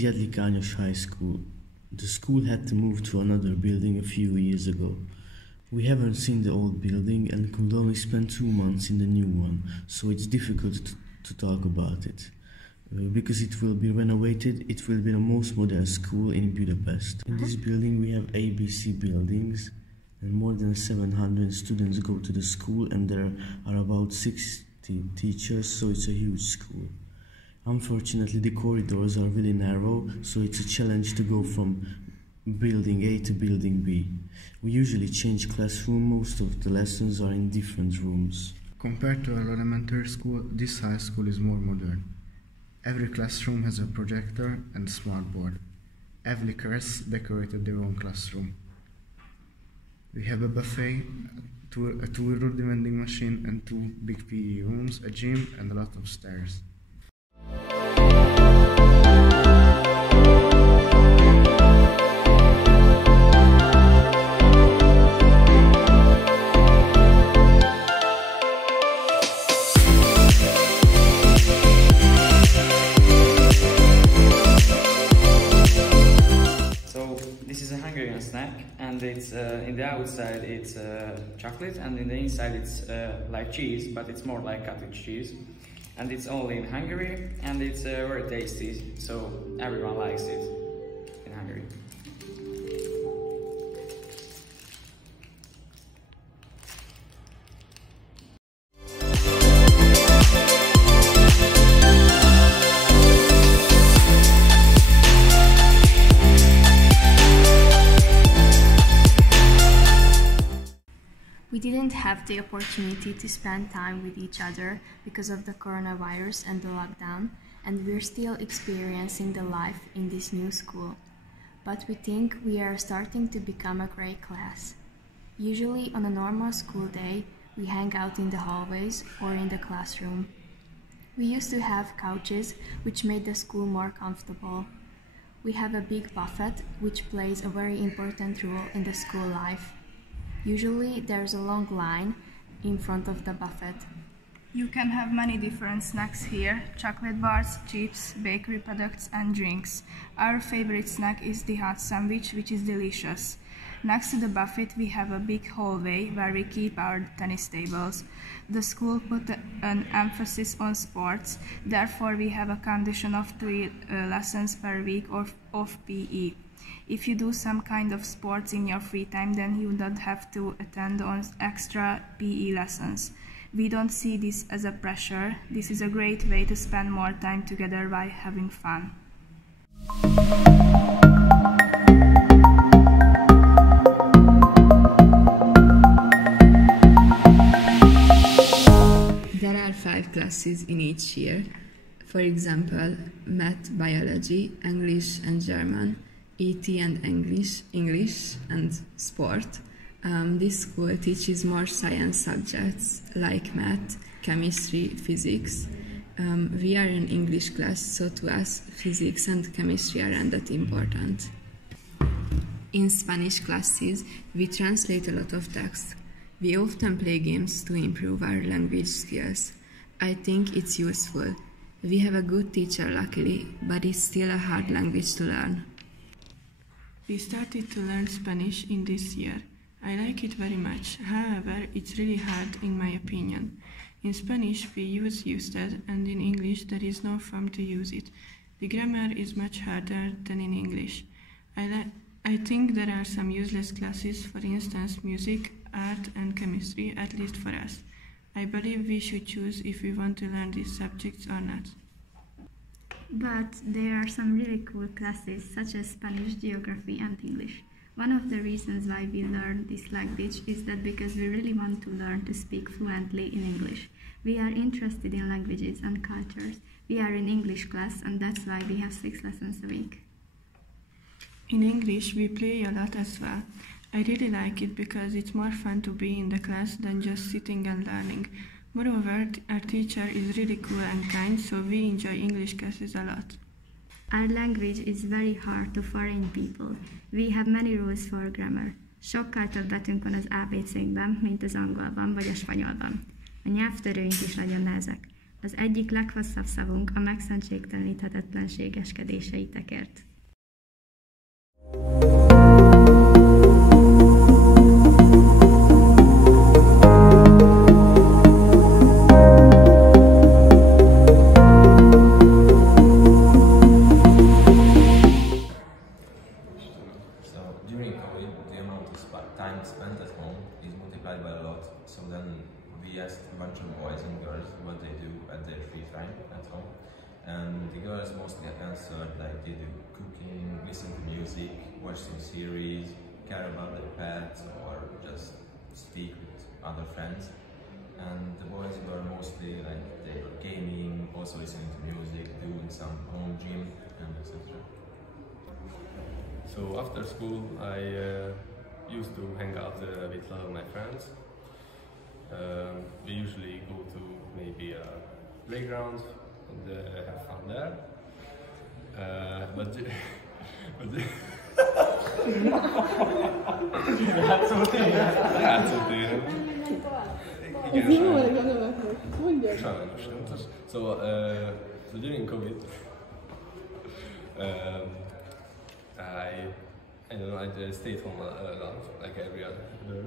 is Jedlik Ányos High School. The school had to move to another building a few years ago. We haven't seen the old building and could only spend 2 months in the new one, so it's difficult to talk about it. Because it will be renovated, it will be the most modern school in Budapest. In this building we have ABC buildings, and more than 700 students go to the school, and there are about 60 teachers, so it's a huge school. Unfortunately, the corridors are really narrow, so it's a challenge to go from building A to building B. We usually change classroom, most of the lessons are in different rooms. Compared to our elementary school, this high school is more modern. Every classroom has a projector and smart board. Every class decorated their own classroom. We have a buffet, a two-room vending machine and 2 big PE rooms, a gym and a lot of stairs. This is a Hungarian snack, and it's in the outside it's chocolate, and in the inside it's like cheese, but it's more like cottage cheese. And it's only in Hungary, and it's very tasty, so everyone likes it in Hungary. We didn't have the opportunity to spend time with each other because of the coronavirus and the lockdown, and we're still experiencing the life in this new school. But we think we are starting to become a great class. Usually on a normal school day, we hang out in the hallways or in the classroom. We used to have couches, which made the school more comfortable. We have a big buffet, which plays a very important role in the school life. Usually there's a long line in front of the buffet. You can have many different snacks here: chocolate bars, chips, bakery products and drinks. Our favorite snack is the hot sandwich, which is delicious. Next to the buffet we have a big hallway where we keep our tennis tables. The school put an emphasis on sports, therefore we have a condition of 3 lessons per week of PE. If you do some kind of sports in your free time, then you don't have to attend on extra PE lessons. We don't see this as a pressure. This is a great way to spend more time together by having fun. There are 5 classes in each year. For example, Math, Biology, English and German, ET and English and Sport. This school teaches more science subjects like math, chemistry, physics. We are an English class, so to us physics and chemistry aren't that important. In Spanish classes, we translate a lot of text. We often play games to improve our language skills. I think it's useful. We have a good teacher, luckily, but it's still a hard language to learn. We started to learn Spanish in this year. I like it very much, however, it's really hard in my opinion. In Spanish we use usted, and in English there is no form to use it. The grammar is much harder than in English. I think there are some useless classes, for instance music, art and chemistry, at least for us. I believe we should choose if we want to learn these subjects or not. But there are some really cool classes such as Spanish, Geography and English. One of the reasons why we learn this language is that because we really want to learn to speak fluently in English. We are interested in languages and cultures. We are in English class, and that's why we have 6 lessons a week. In English we play a lot as well. I really like it because it's more fun to be in the class than just sitting and learning. Moreover, our teacher is really cool and kind, so we enjoy English classes a lot. Our language is very hard to foreign people. We have many rules for grammar. Sokkal több betűnk van az ABC-kben, mint az angolban vagy a spanyolban. A nyelvtörőink is nagyon nehezek. Az egyik leghosszabb szavunk a megszentségteleníthetetlenségeskedéseitekért. Time spent at home is multiplied by a lot, so then we asked a bunch of boys and girls what they do at their free time at home, and the girls mostly answered like they do cooking, listen to music, watch some series, care about their pets, or just speak with other friends. And the boys were mostly like they were gaming, also listening to music, doing some home gym, and etc. So after school I used to hang out with a lot of my friends. We usually go to maybe a playground and have fun there. Játszótéren. Igen, sajnos nem. So during COVID, I don't know, I stayed home a lot, like every other girl.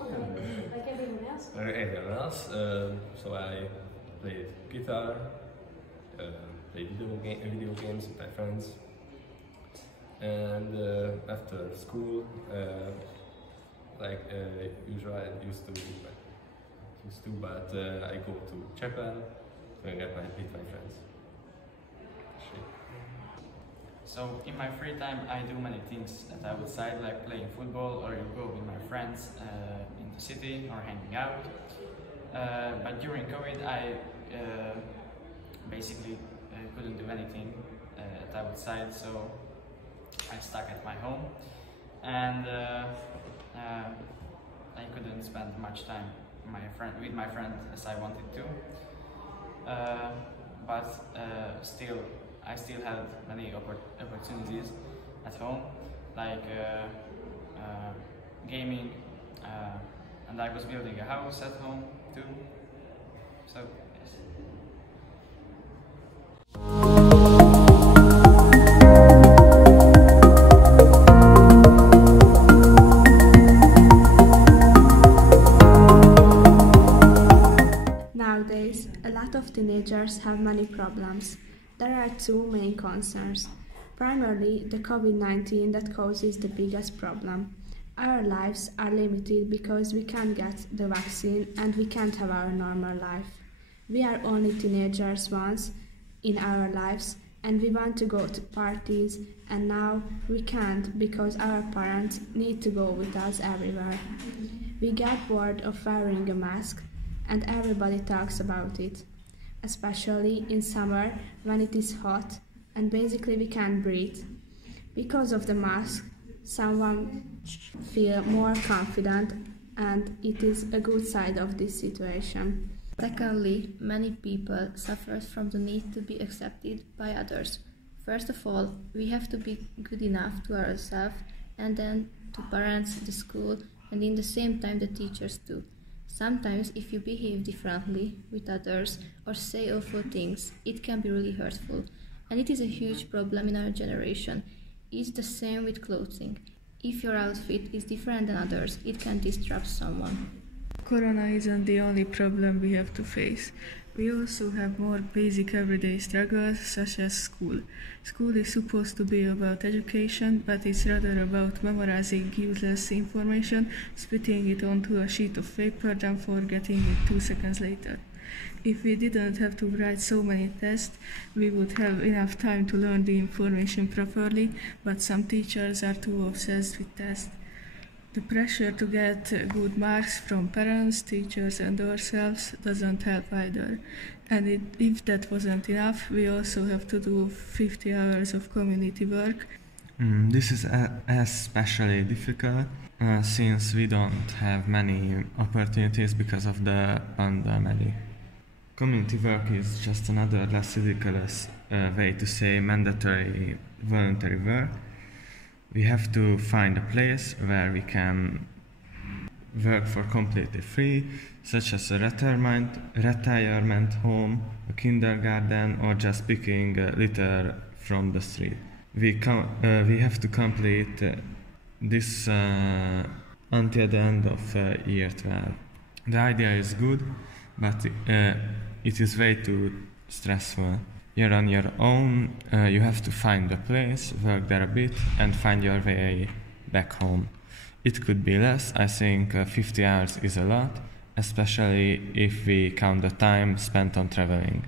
Like everyone else? Everyone else. So I played guitar, played video games with my friends, and after school, usually I used to, but I go to chapel to hang out with my friends. So in my free time I do many things at outside, like playing football, or you go with my friends in the city or hanging out. But during COVID I basically couldn't do anything at outside, so I stuck at my home, and I couldn't spend much time with my friend as I wanted to. But I still had many opportunities at home, like gaming, and I was building a house at home too. So yes. Nowadays, a lot of teenagers have many problems. There are two main concerns. Primarily, the COVID-19 that causes the biggest problem. Our lives are limited because we can't get the vaccine and we can't have our normal life. We are only teenagers once in our lives and we want to go to parties, and now we can't because our parents need to go with us everywhere. We get bored of wearing a mask and everybody talks about it, especially in summer when it is hot and basically we can't breathe. Because of the mask, someone feels more confident, and it is a good side of this situation. Secondly, many people suffer from the need to be accepted by others. First of all, we have to be good enough to ourselves, and then to parents, the school, and in the same time the teachers too. Sometimes if you behave differently with others or say awful things, it can be really hurtful. And it is a huge problem in our generation. It's the same with clothing. If your outfit is different than others, it can disrupt someone. Corona isn't the only problem we have to face. We also have more basic everyday struggles, such as school. School is supposed to be about education, but it's rather about memorizing useless information, spitting it onto a sheet of paper, then forgetting it 2 seconds later. If we didn't have to write so many tests, we would have enough time to learn the information properly, but some teachers are too obsessed with tests. The pressure to get good marks from parents, teachers and ourselves doesn't help either. And if that wasn't enough, we also have to do 50 hours of community work. This is especially difficult since we don't have many opportunities because of the pandemic. Community work is just another less ridiculous way to say mandatory voluntary work. We have to find a place where we can work for completely free, such as a retirement home, a kindergarten, or just picking litter from the street. We have to complete this until the end of year 12. The idea is good, but it is way too stressful. You're on your own, you have to find a place, work there a bit, and find your way back home. It could be less. I think 50 hours is a lot, especially if we count the time spent on traveling.